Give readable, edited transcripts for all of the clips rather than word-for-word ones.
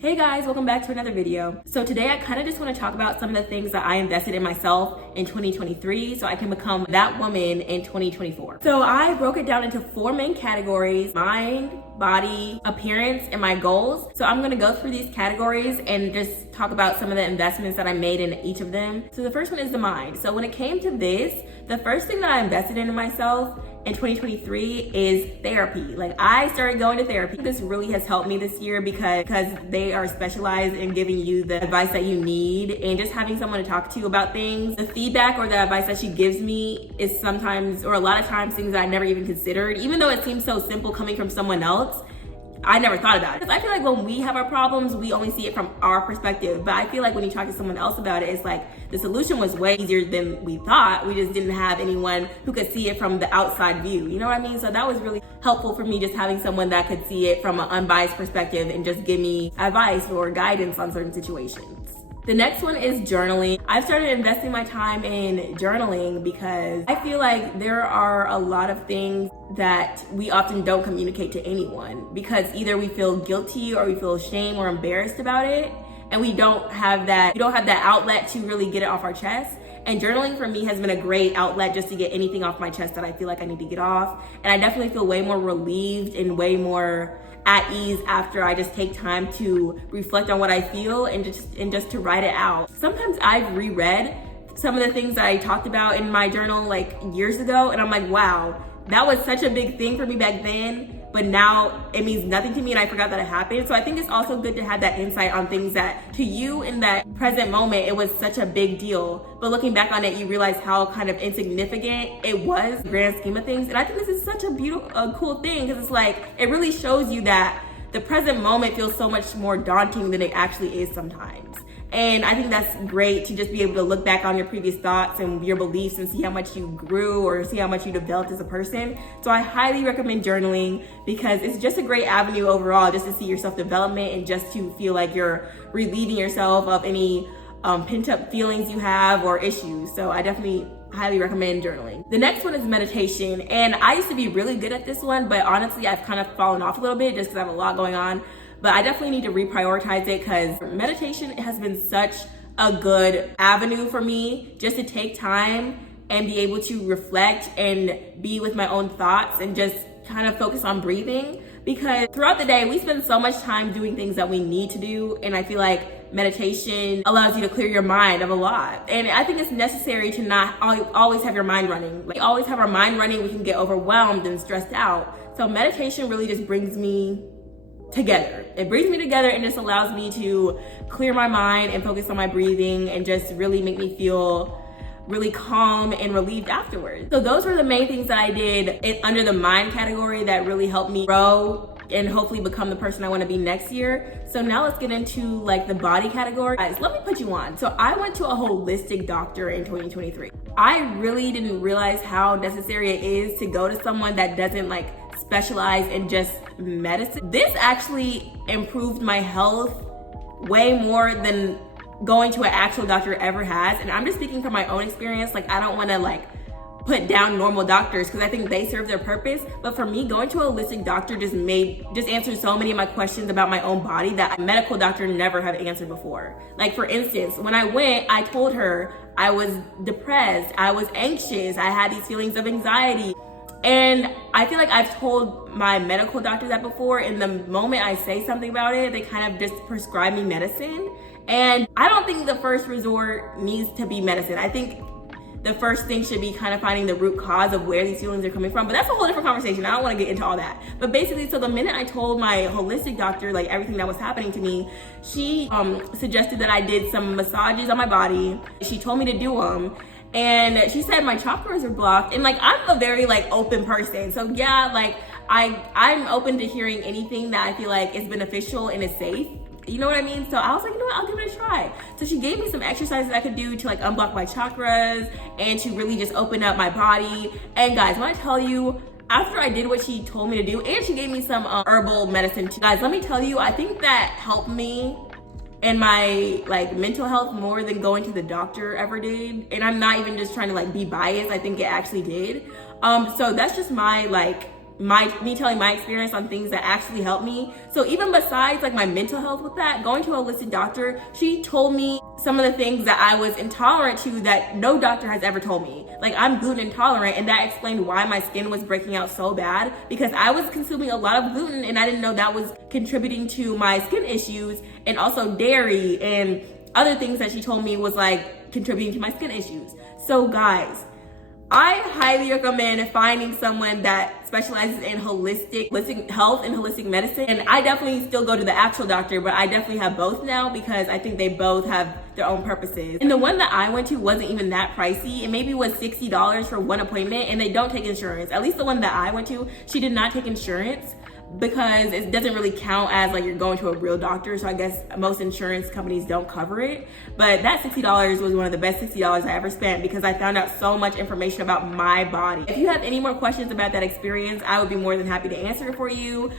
Hey guys, welcome back to another video. So today I kind of just want to talk about some of the things that I invested in myself in 2023 so I can become that woman in 2024. So I broke it down into 4 main categories: mind, body, appearance, and my goals. So I'm going to go through these categories and just talk about some of the investments that I made in each of them. So the first one is the mind. So when it came to this, the first thing that I invested in myself in 2023 is therapy. Like, I started going to therapy. This really has helped me this year because they are specialized in giving you the advice that you need and just having someone to talk to about things. The feedback or the advice that she gives me is sometimes, or a lot of times, things that I never even considered. Even though it seems so simple coming from someone else, I never thought about it. I feel like when we have our problems, we only see it from our perspective. But I feel like when you talk to someone else about it, it's like the solution was way easier than we thought. We just didn't have anyone who could see it from the outside view. You know what I mean? So that was really helpful for me, just having someone that could see it from an unbiased perspective and just give me advice or guidance on certain situations. The next one is journaling. I've started investing my time in journaling because I feel like there are a lot of things that we often don't communicate to anyone because either we feel guilty or we feel shame or embarrassed about it, and we don't have that outlet to really get it off our chest. And journaling for me has been a great outlet just to get anything off my chest that I feel like I need to get off. And I definitely feel way more relieved and way more at ease after I just take time to reflect on what I feel and just to write it out. Sometimes I've reread some of the things that I talked about in my journal like years ago, and I'm like, wow, that was such a big thing for me back then, but now it means nothing to me and I forgot that it happened. So I think it's also good to have that insight on things that to you in that present moment, it was such a big deal. But looking back on it, you realize how kind of insignificant it was in the grand scheme of things. And I think this is such a cool thing because it's like, it really shows you that the present moment feels so much more daunting than it actually is sometimes. And I think that's great to just be able to look back on your previous thoughts and your beliefs and see how much you grew or see how much you developed as a person. So I highly recommend journaling because it's just a great avenue overall just to see your self-development and just to feel like you're relieving yourself of any pent-up feelings you have or issues. So I definitely highly recommend journaling. The next one is meditation. And I used to be really good at this one, but honestly, I've kind of fallen off a little bit just because I have a lot going on. But I definitely need to reprioritize it because meditation has been such a good avenue for me just to take time and be able to reflect and be with my own thoughts and just kind of focus on breathing. Because throughout the day, we spend so much time doing things that we need to do. And I feel like meditation allows you to clear your mind of a lot. And I think it's necessary to not always have your mind running. Like, always have our mind running, we can get overwhelmed and stressed out. So meditation really just brings me together. It brings me together and just allows me to clear my mind and focus on my breathing and just really make me feel really calm and relieved afterwards. So those were the main things that I did under the mind category that really helped me grow and hopefully become the person I want to be next year. So now let's get into like the body category. Guys, let me put you on. So I went to a holistic doctor in 2023. I really didn't realize how necessary it is to go to someone that doesn't like specialize in just medicine. This actually improved my health way more than going to an actual doctor ever has. And I'm just speaking from my own experience. Like, I don't want to like put down normal doctors because I think they serve their purpose. But for me, going to a holistic doctor just answered so many of my questions about my own body that a medical doctor never have answered before. Like, for instance, when I went, I told her I was depressed, I was anxious, I had these feelings of anxiety. And I feel like I've told my medical doctor that before, and the moment I say something about it, they kind of just prescribe me medicine. And I don't think the first resort needs to be medicine. I think the first thing should be kind of finding the root cause of where these feelings are coming from. But that's a whole different conversation. I don't want to get into all that. But basically, so the minute I told my holistic doctor like everything that was happening to me, she suggested that I did some massages on my body. She told me to do them. And she said my chakras are blocked. And like, I'm a very like open person. So yeah, like I'm open to hearing anything that I feel like is beneficial and is safe. You know what I mean? So I was like, you know what, I'll give it a try. So she gave me some exercises I could do to like unblock my chakras and to really just open up my body. And guys, when I tell you, after I did what she told me to do, and she gave me some herbal medicine too. Guys, let me tell you, I think that helped me and my like mental health more than going to the doctor ever did. And I'm not even just trying to like be biased. I think it actually did. So that's just my like me telling my experience on things that actually helped me. So even besides like my mental health with that, going to a holistic doctor, she told me some of the things that I was intolerant to that no doctor has ever told me. Like, I'm gluten intolerant, and that explained why my skin was breaking out so bad, because I was consuming a lot of gluten and I didn't know that was contributing to my skin issues, and also dairy and other things that she told me was like contributing to my skin issues. So guys, I highly recommend finding someone that specializes in holistic health and holistic medicine. And I definitely still go to the actual doctor, but I definitely have both now because I think they both have their own purposes. And the one that I went to wasn't even that pricey. It maybe was $60 for one appointment, and they don't take insurance. At least the one that I went to, she did not take insurance, because it doesn't really count as like you're going to a real doctor. So I guess most insurance companies don't cover it. But that $60 was one of the best $60 I ever spent, because I found out so much information about my body. If you have any more questions about that experience, I would be more than happy to answer it for you.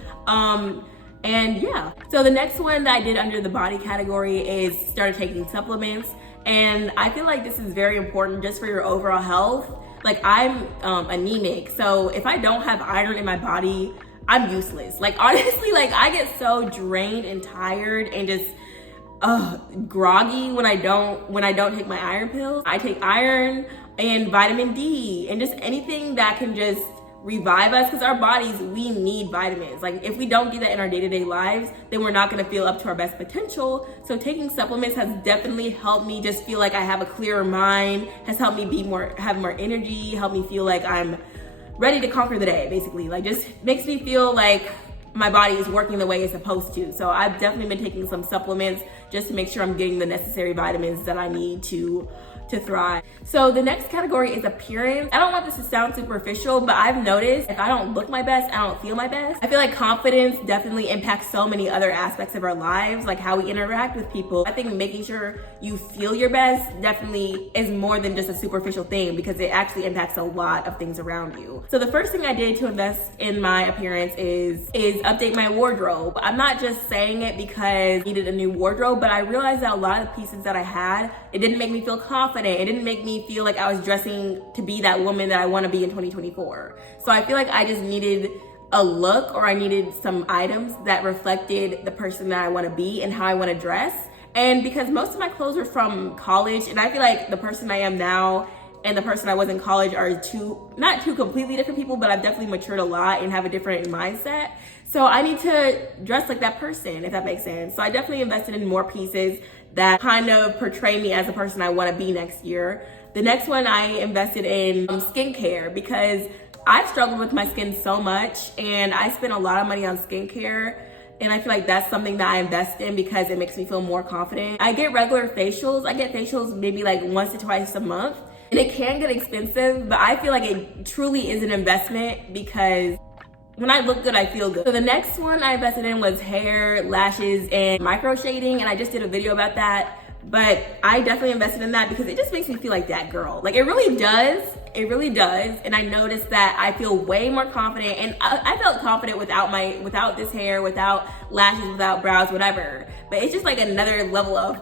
And yeah, so the next one that I did under the body category is started taking supplements. And I feel like this is very important just for your overall health. Like, I'm anemic. So if I don't have iron in my body, I'm useless. Like, honestly, like, I get so drained and tired and just groggy when I don't take my iron pills. I take iron and vitamin D and just anything that can just revive us, because our bodies, we need vitamins. Like, if we don't get that in our day-to-day lives, then we're not going to feel up to our best potential. So taking supplements has definitely helped me just feel like I have a clearer mind, has helped me have more energy, helped me feel like I'm ready to conquer the day, basically. Like, just makes me feel like my body is working the way it's supposed to. So I've definitely been taking some supplements just to make sure I'm getting the necessary vitamins that I need to thrive. So the next category is appearance. I don't want this to sound superficial, but I've noticed if I don't look my best, I don't feel my best. I feel like confidence definitely impacts so many other aspects of our lives, like how we interact with people. I think making sure you feel your best definitely is more than just a superficial thing, because it actually impacts a lot of things around you. So the first thing I did to invest in my appearance is update my wardrobe. I'm not just saying it because I needed a new wardrobe, but I realized that a lot of the pieces that I had, it didn't make me feel confident. It didn't make me feel like I was dressing to be that woman that I want to be in 2024. So I feel like I just needed a look, or I needed some items that reflected the person that I want to be and how I want to dress. And because most of my clothes were from college, and I feel like the person I am now and the person I was in college are not two completely different people, but I've definitely matured a lot and have a different mindset. So I need to dress like that person, if that makes sense. So I definitely invested in more pieces that kind of portray me as the person I want to be next year. The next one I invested in skincare, because I've struggled with my skin so much and I spend a lot of money on skincare. And I feel like that's something that I invest in because it makes me feel more confident. I get regular facials. I get facials maybe like once to twice a month. And it can get expensive, but I feel like it truly is an investment, because when I look good, I feel good. So the next one I invested in was hair, lashes, and micro shading. And I just did a video about that. But I definitely invested in that because it just makes me feel like that girl. Like, it really does. It really does. And I noticed that I feel way more confident. And I felt confident without this hair, without lashes, without brows, whatever. But it's just like another level of,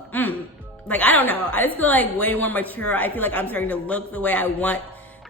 like, I don't know. I just feel like way more mature. I feel like I'm starting to look the way I want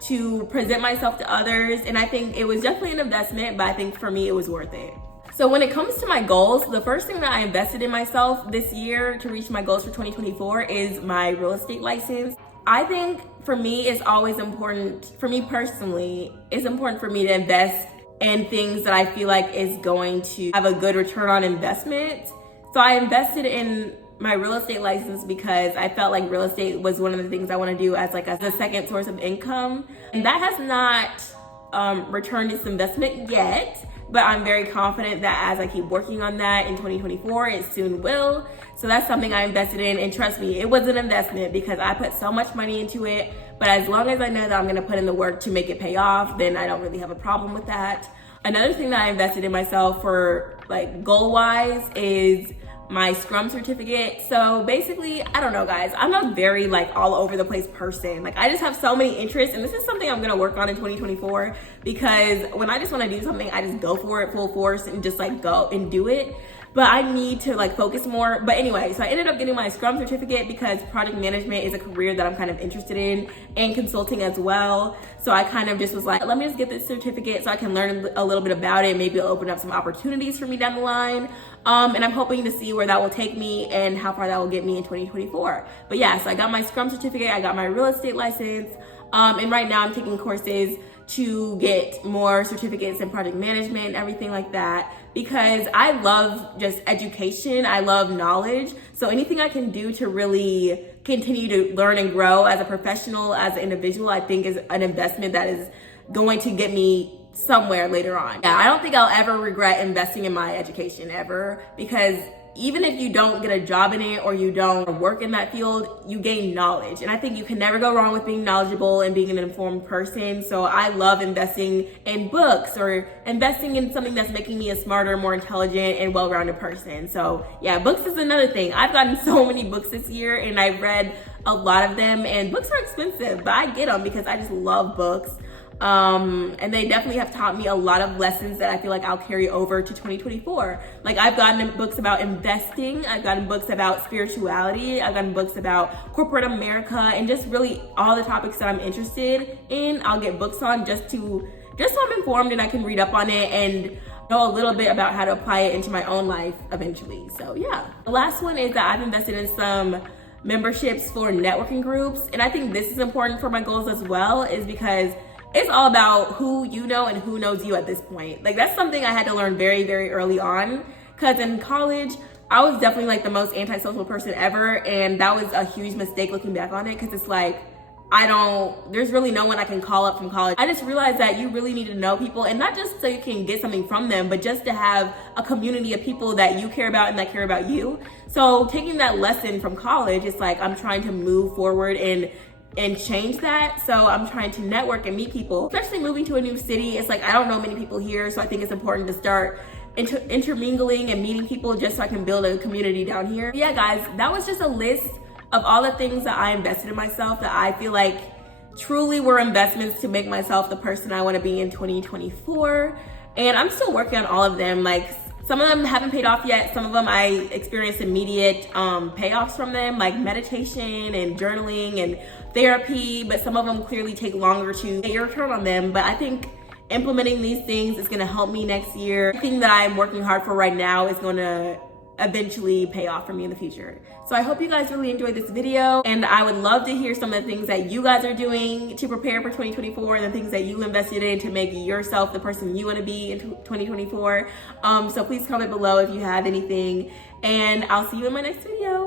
to present myself to others. And I think it was definitely an investment, but I think for me, it was worth it. So when it comes to my goals, the first thing that I invested in myself this year to reach my goals for 2024 is my real estate license. I think for me, it's always important, for me personally, it's important for me to invest in things that I feel like is going to have a good return on investment. So I invested in my real estate license because I felt like real estate was one of the things I want to do as a second source of income. And that has not returned its investment yet, but I'm very confident that as I keep working on that in 2024, it soon will. So that's something I invested in, and trust me, it was an investment because I put so much money into it. But as long as I know that I'm gonna put in the work to make it pay off, then I don't really have a problem with that. Another thing that I invested in myself for like goal-wise is my Scrum certificate. So basically, I don't know guys, I'm a very like all over the place person. Like, I just have so many interests, and this is something I'm gonna work on in 2024, because when I just wanna do something, I just go for it full force and just like go and do it. but I need to like focus more. But anyway, so I ended up getting my Scrum certificate because project management is a career that I'm kind of interested in, and consulting as well. So I kind of just was like, let me just get this certificate so I can learn a little bit about it. Maybe it'll open up some opportunities for me down the line. And I'm hoping to see where that will take me and how far that will get me in 2024. But yeah, so I got my Scrum certificate, I got my real estate license, and right now I'm taking courses to get more certificates in project management and everything like that, because I love just education. I love knowledge. So anything I can do to really continue to learn and grow as a professional, as an individual, I think is an investment that is going to get me somewhere later on. Yeah, I don't think I'll ever regret investing in my education ever, because even if you don't get a job in it or you don't work in that field, you gain knowledge. And I think you can never go wrong with being knowledgeable and being an informed person. So I love investing in books or investing in something that's making me a smarter, more intelligent, and well-rounded person. So yeah, books is another thing. I've gotten so many books this year and I've read a lot of them, and books are expensive, but I get them because I just love books. And they definitely have taught me a lot of lessons that I feel like I'll carry over to 2024. Like I've gotten books about investing, I've gotten books about spirituality, I've gotten books about corporate America, and just really all the topics that I'm interested in, I'll get books on just so I'm informed and I can read up on it and know a little bit about how to apply it into my own life eventually. So yeah. The last one is that I've invested in some memberships for networking groups. And I think this is important for my goals as well, is because it's all about who you know and who knows you at this point. Like that's something I had to learn very, very early on, because in college, I was definitely like the most antisocial person ever. And that was a huge mistake looking back on it, because it's like, there's really no one I can call up from college. I just realized that you really need to know people, and not just so you can get something from them, but just to have a community of people that you care about and that care about you. So taking that lesson from college, it's like I'm trying to move forward and change that. So I'm trying to network and meet people, especially moving to a new city. It's like I don't know many people here, so I think it's important to start intermingling and meeting people just so I can build a community down here. Yeah guys, that was just a list of all the things that I invested in myself that I feel like truly were investments to make myself the person I want to be in 2024. And I'm still working on all of them. Like some of them haven't paid off yet. Some of them I experienced immediate payoffs from them, like meditation and journaling and therapy, but some of them clearly take longer to get your return on them. But I think implementing these things is going to help me next year. Everything that I'm working hard for right now is going to eventually pay off for me in the future. So I hope you guys really enjoyed this video, and I would love to hear some of the things that you guys are doing to prepare for 2024 and the things that you invested in to make yourself the person you want to be in 2024. So please comment below if you have anything, and I'll see you in my next video.